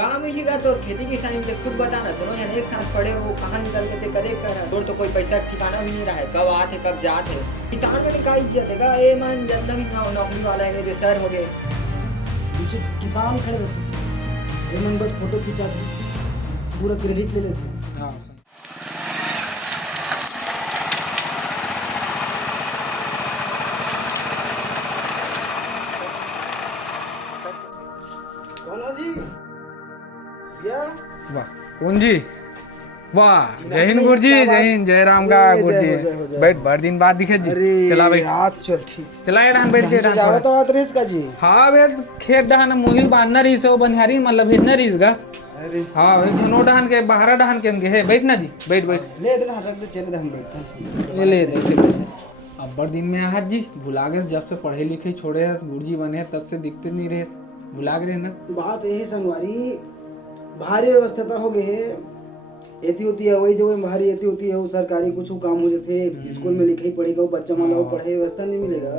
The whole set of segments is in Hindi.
काम ही का तो खेती किसानी से खुद बता ना, दोनों जन एक साथ पढ़े हो, कहाँ निकल के ते करे कर तोर तो कोई पैसा ठिकाना भी नहीं रहा है, कब आते कब जाते। किसान में का इज्जत है ए मन जितना भी नौकरी वाला है ये सर हो गए पीछे किसान खड़े रहते, ये मन बस फोटो खिंचाते, पूरा क्रेडिट ले लेते। हाँ कौन हो जी? भैया वाह कौन जी? वाह जय हिंद गुरु जी, जय हिंद, जय राम का गुरु जी। बैठ, बड़ दिन बाद दिखे जी। चला भाई हाथ चल ठीक चला ये बैठ के जावा तो आत रेस का जी। हाँ वे खेत डहान मुहिर बांधना रही सो बनिहारी मतलब भेजना रही गा। अरे हाँ वे घनो डहान के बाहर डहान के है, बैठ ना जी, बैठ बैठ ले दे, रख दे, चले दे, हम बैठते ये ले दे से। अब बड़ दिन में आहत जी, भुला गए जब से पढ़े लिखे छोड़े गुरु जी बने तब से दिखते नहीं रहे, भुला गए ना। बात यही संगवारी भारी व्यवस्था हो गए है, एती होती है वही जो भारी एती होती है वो सरकारी कुछ काम हो जाते, स्कूल में लिखाई पढ़ेगा वो बच्चा मान लो पढ़े व्यवस्था नहीं मिलेगा।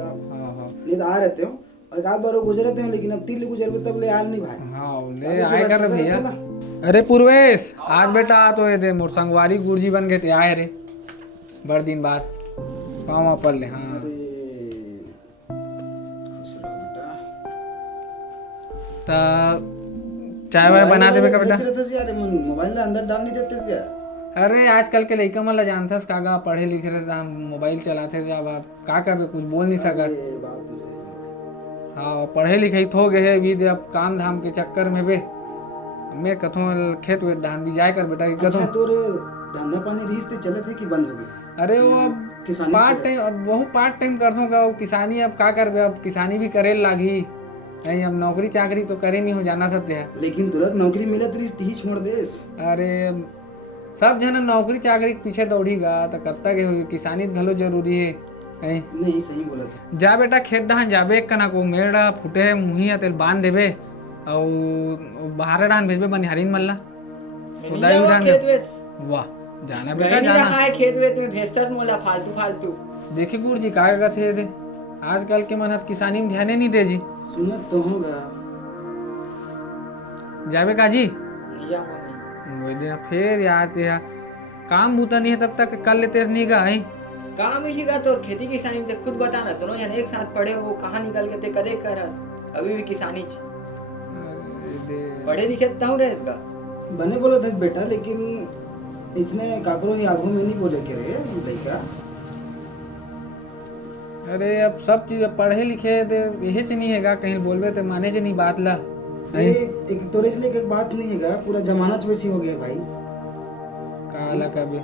नहीं तो आ रहते हो एक आध बार गुजरते हो, लेकिन अब 3 गुजर तब ले आल नहीं भाई। हाँ ले आए कर भैया। अरे पूर्वेश आज बेटा आ तो दे मोर संगवारी गुरुजी बन गए थे, आए रे बड़ दिन बाद पाँव पड़ ले। हाँ तो चाय वाय बना देवे का बेटा? मोबाइल अंदर डाल नहीं देते क्या? अरे आजकल के लइका मन ला जानथस कागा पढ़े लिखे रहे हम मोबाइल चलाते जा, अब का करबे कुछ बोल नहीं सकत। हाँ पढ़े लिखे हो गए है भी अब काम धाम के चक्कर में बे मैं कथों खेत वेत धान भी जाए कर बेटा कथों। अच्छा तोर धंधा पानी रीस ते चले थे कि बंद हो गई? अरे वो अब पार्ट टाइम, अब बहुत पार्ट टाइम करथों का किसानी, अब का करबे, अब किसानी भी करे लागी नहीं, अब नौकरी चाकरी तो करे नहीं हो जाना सत्य है। लेकिन तुरंत नौकरी मिलत रही ही छोड़ देस। अरे सब जन नौकरी चाकरी के पीछे दौड़ीगा तो कब तक होगी, किसानी घलो जरूरी है नहीं सही बोला था। जा बेटा खेत डहान जाबे कना को मेड़ा फुटे है मुहिया तेल बांध देबे और बाहर डान भेजबे बनिहारीन मल्ला उदाई उदान वाह जाना बेटा जाना है खेत वेत में भेजता मोला फालतू फालतू। देखी गुरु जी का कहते थे आजकल के मन किसानी में ध्यान नहीं दे जी। सुनत तो होगा जाबे का जी नहीं जाऊंगा वही दिन फिर यार ते काम बूता नहीं है तब तक कर लेते नहीं गा है काम ही का तो खेती किसानी में खुद बता ना, दोनों जन एक साथ पढ़े हो, कहाँ निकल के ते करे कर अभी भी किसानी पढ़े लिखे तहु रहे इसका बने बोला था बेटा, लेकिन इसने काकरो ही आगू में नहीं बोले के रे लड़का। अरे अब सब चीज पढ़े लिखे यही से नहीं हैगा, कहीं बोलबे तो माने से नहीं बात ला एक तोरे इसलिए एक बात नहीं हैगा, पूरा जमाना वैसी हो गया भाई काला कभी।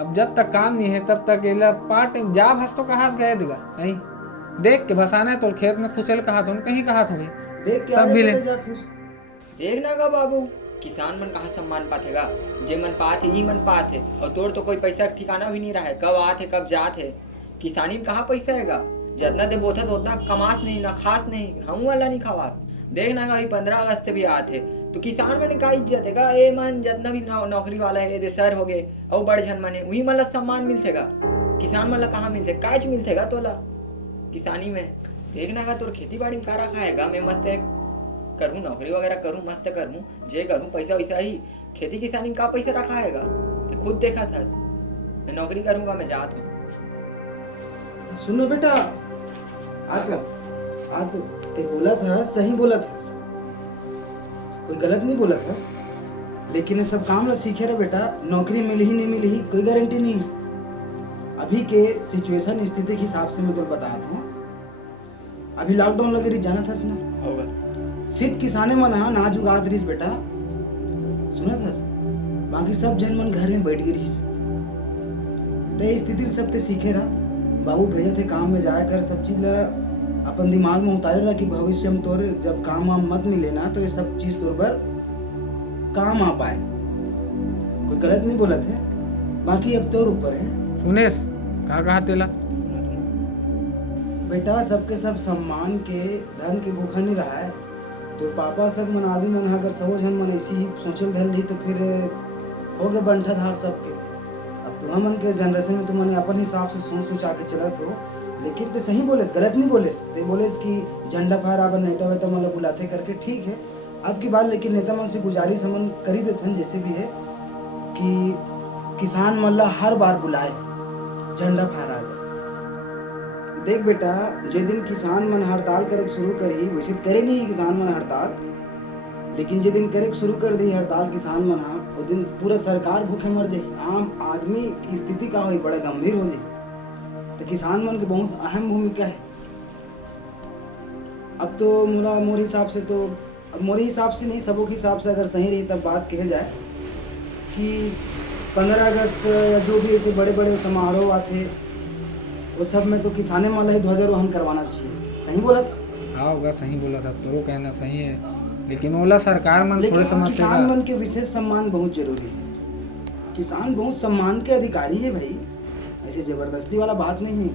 अब जब तक काम नहीं है तब तक एला पार्ट टाइम जा भस तो कहा गए देगा नहीं देख के भसाना है तो खेत में खुचल कहा तो कहीं कहा तो देख के तब भी ले जा फिर देखना का बाबू किसान मन कहाँ सम्मान पातेगा, जे मन पात है ही मन पात है, और तोर तो कोई पैसा ठिकाना भी नहीं रहा है, कब आते कब जात है। किसानी में कहाँ पैसा हैगा, जितना दे बोथत उतना कमास नहीं ना खास नहीं, हम वाला नहीं खावा। देखना का 15 अगस्त भी आते तो किसान मन का इज्जत है ए मन जितना भी नौकरी वाला है ये सर हो गए और बड़ झन मन है वही मन ला सम्मान मिलतेगा, किसान मन ला कहाँ मिलते काच मिलतेगा तोला किसानी में। देखना का तोर खेती बाड़ी में का रखा हैगा, मैं मस्त करूँ नौकरी वगैरह करूँ मस्त करूँ जे करूँ पैसा वैसा ही, खेती किसानी में का पैसा रखा हैगा तो खुद देखा था। मैं नौकरी करूँगा मैं जात हूँ। सुनो बेटा आ तो ते बोला था सही बोला था, कोई गलत नहीं बोला था, लेकिन ये सब काम ला सीखे रहे बेटा, नौकरी मिली ही नहीं मिली ही कोई गारंटी नहीं है। अभी के सिचुएशन स्थिति के हिसाब से मैं तो बताया था, अभी लॉकडाउन लगे रही जाना था ना, सिर्फ किसाने मन हा नाच उगात रही बेटा, सुना था बाकी सब जन मन घर में बैठ गई रही तो स्थिति सब ते सीखे रहा। बाबू भेजे थे काम में जाया कर, सब चीज अपन दिमाग में उतारे रहा कि भविष्य में तोर जब काम वाम मत मिले ना तो ये सब चीज तोर पर काम आ पाए, कोई गलत नहीं बोला थे, बाकी अब तोर ऊपर है। सुनेश का कहा तेला बेटा सबके सब सम्मान के धन के भूखा नहीं रहा है, तो पापा सब मन आदि मन अगर सहो जन मन ऐसी ही सोचल धन रही तो फिर हो गए बंठा धार सबके। अब तुम मन के जनरेशन में तुम अपन हिसाब से सोच आके चलत हो, लेकिन तो सही बोले गलत नहीं बोले, ते बोले कि झंडा फहरा बन नहीं तो मतलब बुलाते करके ठीक है, अब की बात लेकिन नेता मन से गुजारिश हमन करी देथन जैसे भी है कि किसान मन ला हर बार बुलाए झंडा फहराए बर। देख बेटा, जे दिन किसान मन हड़ताल करे शुरू करही, वैसे करे नहीं किसान मन हड़ताल, लेकिन जे दिन करे शुरू कर दी हड़ताल किसान मन हा, वो दिन पूरा सरकार भूखे मर जाही। आम आदमी की स्थिति का होई बड़ा गंभीर हो जाही। तो किसान मन की बहुत अहम भूमिका है। अब तो मोरे हिसाब से तो, अब मोरे हिसाब से नहीं, सबों के हिसाब से अगर सही रही तब बात कहे जाए कि 15 अगस्त या जो भी ऐसे बड़े बड़े समारोह आते वो सब में तो किसाने वाला ही ध्वजारोहण करवाना चाहिए। सही बोला था? हाँ होगा, सही बोला था, तोरो कहना सही है, लेकिन ओला सरकार मन थोड़े लेकिन समझते किसान मन के विशेष सम्मान बहुत जरूरी है। किसान बहुत सम्मान के अधिकारी है भाई, ऐसे जबरदस्ती वाला बात नहीं है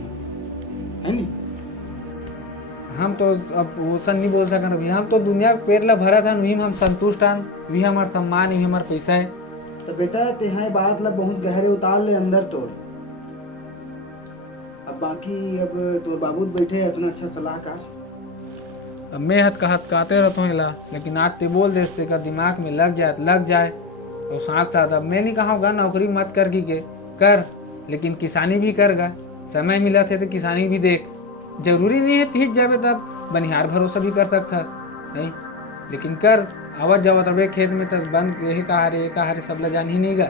नहीं? हम तो अब वो सब नहीं बोल सकते भैया, हम तो दुनिया के पेड़ ला भरा था, वही हम संतुष्ट हन, वही हमार सम्मान, वही हमार पैसा है। तो बेटा तेहा बात ला बहुत गहरे उतार ले अंदर तोर। अब बाकी अब तोर बाबू बैठे है इतना अच्छा सलाहकार। अब मैं कहते रहता हूँ इला, लेकिन आज ते बोल देते का दिमाग में लग जाए और साथ साथ अब मैं नहीं कहूँगा नौकरी मत कर की के कर, लेकिन किसानी भी करगा, समय मिला थे तो किसानी भी देख। जरूरी नहीं है तीज जावे तब बनिहार भरोसा भी कर सकता नहीं, लेकिन कर आवत जावत अबे खेत में तो बंद यही कहा रे सब ला जान ही नहीं गा।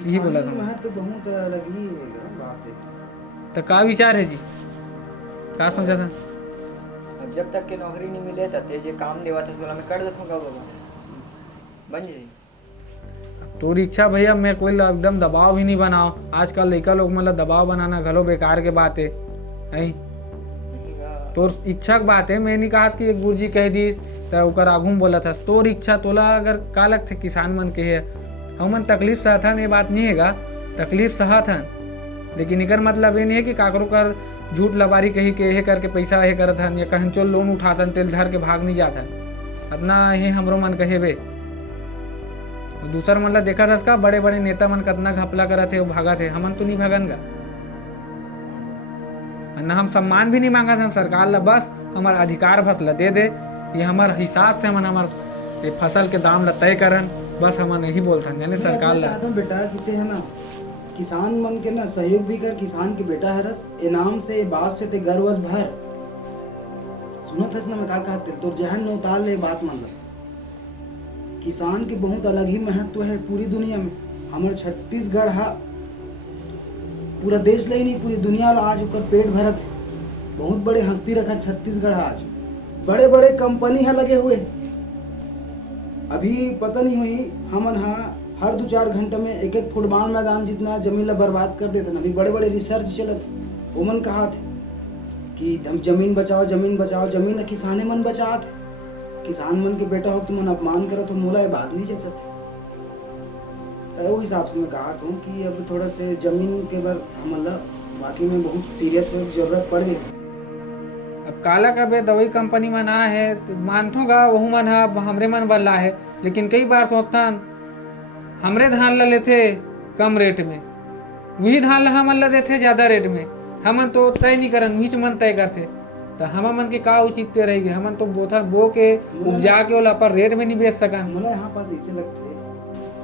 यही बोला था महत्व तो बहुत अलग ही है बात है। तो का विचार है जी, का सोचा था? अब जब तक के नौकरी नहीं मिले तब ते जे काम देवा था सोला में कर देता हूँ बाबा, बन जाए। तोरी इच्छा भैया, मैं कोई एकदम दबाव भी नहीं बनाओ। आजकल लड़का लोग मतलब दबाव बनाना घलो बेकार के बात है नहीं। तोर इच्छा के बात है, मैं नहीं कहा कि एक गुरुजी कह दी तो ओकर आगू में बोला था। तोर इच्छा तोला अगर का लगथे किसान मन के है, हमन तकलीफ सहथन, ये बात नहीं हैगा, तकलीफ सहथन, लेकिन एकर मतलब ये नहीं है कि काकरो कर झूठ लबारी कही के हे करके पैसा हे करत हन या कहीं चो लोन उठातन तेल धर के भाग नहीं जाथन। अपना ये हमरो मन कहे बे। दूसर मन ला देखा था का बड़े बड़े नेता मन कितना घपला करा थे, वो भागा थे, हमन तो नहीं भागन गा ना। हम सम्मान भी नहीं मांगा था सरकार ला, बस हमारा अधिकार फसला दे दे, ये हमारे हिसाब से हमन हमारे फसल के दाम ला तय करन, बस हमन यही बोलता यानी सरकार ला। चाहता हूँ बेटा कि है ना किसान मन के ना सहयोग भी कर, किसान के बेटा हरस इनाम से बात से ते गर्वस भर। सुनो थस ना मैं का कहते तो जहन न उतार ले बात मान ला। किसान के बहुत अलग ही महत्व है पूरी दुनिया में। हमारे छत्तीसगढ़ हा पूरा देश ले ही नहीं पूरी दुनिया ला आज ओकर पेट भरत है। बहुत बड़े हस्ती रखा छत्तीसगढ़ आज, बड़े बड़े कंपनी है लगे हुए। अभी पता नहीं हुई हमन हा हर 2-4 घंटे में एक फुटबॉल मैदान जितना जमीन ला बर्बाद कर देते। अभी बड़े बड़े रिसर्च चलत, ओमन कहा थे कि हम जमीन बचाओ, जमीन किसाने मन बचात। किसान मन के बेटा हो तुम अपमान करो तो मोला ये बात नहीं जचत। तो वो हिसाब से मैं कहा था कि अब थोड़ा से जमीन के बार हमला बाकी में बहुत सीरियस हो जरूरत पड़ गई। अब काला का बे दवाई कंपनी मन आ है तो मानथो गा वहू मन हा हमरे मन वाला है, लेकिन कई बार सोचथन हमरे धान ला लेथे कम रेट में, वही धान ला हमन ला देथे ज्यादा रेट में। हमन तो तय नहीं करन, मीच मन तय करथे, तो हम मन के का उचित रहेगी? हमन तो बोथा बो के उपजा के ओला पर रेट में नहीं बेच सकन। मुझे यहाँ पास ऐसे लगते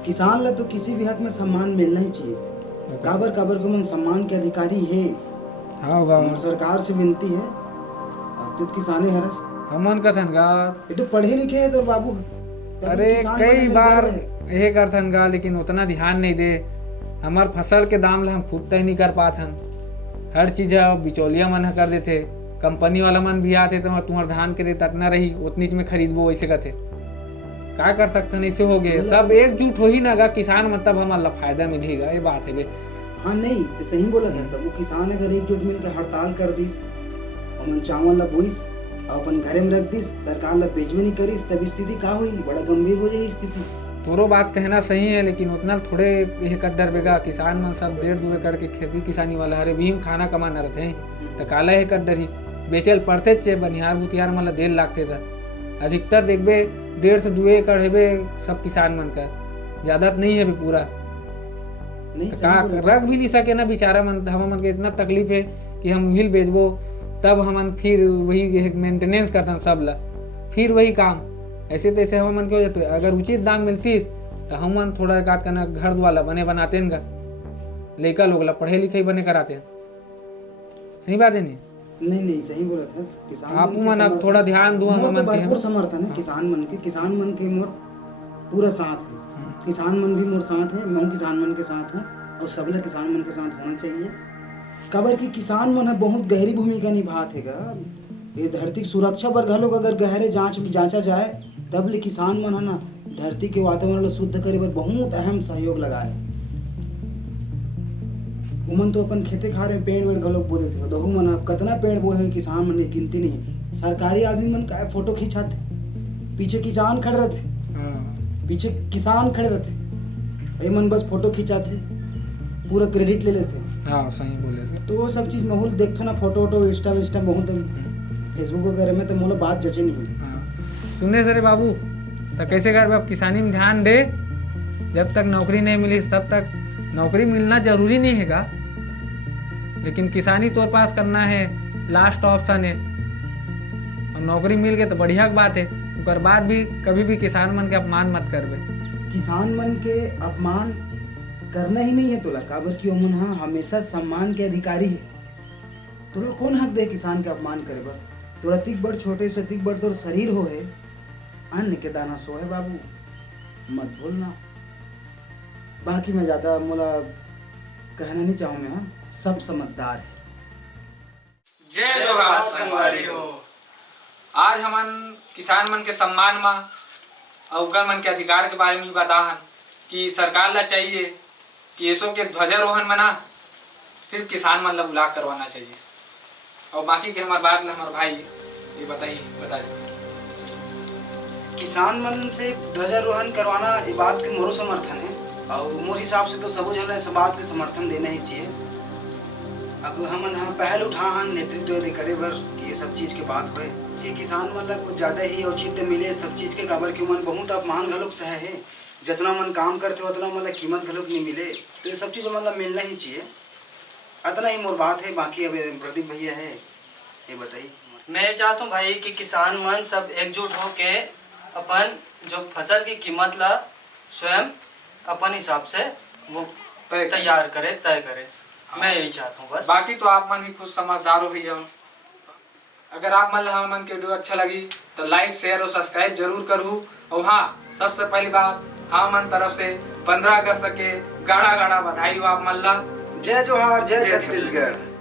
किसान ला तो किसी भी हक में सम्मान मिलना ही चाहिए। काबर को मन सम्मान के अधिकारी है। हाँ होगा, सरकार से विनती है अब तो किसाने हरस हमन कथन गा ये तो पढ़े लिखे है तो बाबू। अरे कई बार ये करथन गा, लेकिन उतना ध्यान नहीं दे। हमार फसल के दाम ला हम खुद तय नहीं कर पाथन, हर चीज बिचौलिया मन कर देथे। कंपनी वाला मन भी आते तो तुम्हार धान के रेट इतना रही उतनी में खरीदबो वैसे कथे। का कर सकते ऐसे हो गए, सब एकजुट हो ही ना गा किसान, मतलब हमारा फायदा मिलेगा, ये बात है बे। हाँ नहीं तो सही बोला था सब। वो किसान अगर एकजुट मिलकर हड़ताल कर दिस, हमन चावल ला बोइस और अपन घरे में रख दिस, सरकार ला बेचबे नहीं करिस, तब स्थिति का हुई, बड़ा गंभीर हो जाए स्थिति। तोरो बात कहना सही है, लेकिन उतना थोड़े ये कर डर बेगा। किसान मन सब 1.5-2 एकड़ के खेती किसानी वाला हरे भी खाना कमाना रहते तो काला ये कर डर ही बेचल पड़ते चे बनिहार बुतिहार मन ला देर लागते था। अधिकतर देखबे 1.5 से 2 एकड़ हेबे सब किसान मन का, ज्यादा नहीं है पूरा। का रख भी नहीं सके ना बेचारा मन, हम मन के इतना तकलीफ है कि हम मिल बेचबो तब हमन फिर वही मेंटेनेंस करते सब ला, फिर वही काम ऐसे तैसे हम मन के हो जाते। अगर उचित दाम मिलती तो हम मन थोड़ा एक आध कना घर वाला बने बनाते हैं, लड़का लोग ला पढ़े लिखे बने कराते हैं। सही बात है नहीं? नहीं सही बोला था। किसान आप मन के मन अब समर्थन- थोड़ा ध्यान दो, हम मोर तो मन के भरपूर समर्थन है किसान मन के मोर पूरा साथ है। किसान मन भी मोर साथ है, मैं किसान मन के साथ हूँ और सबले किसान मन के साथ होना चाहिए। काबर की किसान मन है बहुत गहरी भूमिका निभात हैगा। ये धरती की सुरक्षा बर घलोक अगर गहरे जांचा जाए तब ले किसान मन है ना धरती के वातावरण ला शुद्ध करे बर बहुत अहम सहयोग लगाए। उमन तो अपन खेते खार में पेड़ वेड़ घलोक बो देते हो, दहु मन अब कतना पेड़ बोए हैं किसान मन ने गिनती नहीं। सरकारी आदमी मन का फोटो खिंचाते, पीछे किसान खड़े रहते, पीछे किसान खड़े रहते, ये मन बस फोटो खिंचाते, पूरा क्रेडिट ले लेते। हाँ सही बोले थे। तो वो सब चीज माहौल देखते ना, फोटो वोटो इंस्टा विस्टा बहुत फेसबुक वगैरह में, तो मोला बात जचे नहीं। हाँ। सुनने सरे बाबू, तो कैसे कर अब किसानी में ध्यान दे। जब तक नौकरी नहीं मिली तब तक नौकरी मिलना जरूरी नहीं हैगा, लेकिन किसानी तोर पास करना है लास्ट ऑप्शन है। और नौकरी मिल गई तो बढ़िया बात है, उसके बाद भी कभी भी किसान मन के अपमान मत करबे। किसान मन के अपमान करना ही नहीं है तोला, काबर की ओमन हाँ हमेशा सम्मान के अधिकारी है। तोला कौन हक दे किसान के अपमान करे बर? तोरा तिक बड़ छोटे से तिक बड़ तोर शरीर हो है, अन्न के दाना सो है बाबू, मत भूलना। बाकी मैं ज्यादा मोला कहना नहीं चाहूँ मैं, हाँ सब समझदार है। जय जोहार संगवारी हो। आज हमन किसान मन के सम्मान में और ओकर मन के अधिकार के बारे में बताहन कि सरकार ला चाहिए कि ऐसो के ध्वजारोहण में ना सिर्फ किसान मन ला बुला करवाना चाहिए। और बाकी के हमार बात ला हमार भाई ये बता दे। किसान मन से ध्वजारोहण करवाना ये बात के मोरो समर्थन है, और मोर हिसाब से तो सबो जन इस बात के समर्थन देना ही चाहिए। अब हमन हाँ पहल उठा हन नेतृत्व दे करे बर कि ये सब चीज के बात होए कि किसान मन ला कुछ ज्यादा ही औचित्य मिले सब चीज के, काबर कि मन बहुत अपमान घलोक सहे है। जितना मन काम करते उतना मन ला कीमत घलोक नहीं मिले, तो ये सब चीज मन ला मिलना ही चाहिए। इतना ही मोर बात है। बाकी अब प्रदीप भैया है, ये बताइए। मैं ये चाहता हूँ भाई कि किसान मन सब एकजुट होके अपन जो फसल की कीमत ला स्वयं अपन हिसाब से वो तैयार करे, तय करे। मैं यही चाहता हूँ बस। बाकी तो आप मन ही कुछ समझदार हो भैया। अगर आप मन हमन के वीडियो अच्छा लगी तो लाइक शेयर और सब्सक्राइब जरूर करूँ। और हाँ सबसे पहली बात हमन तरफ से 15 अगस्त के गाड़ा गाड़ा बधाई हो आप मन ला। जय जोहार, जय छत्तीसगढ़।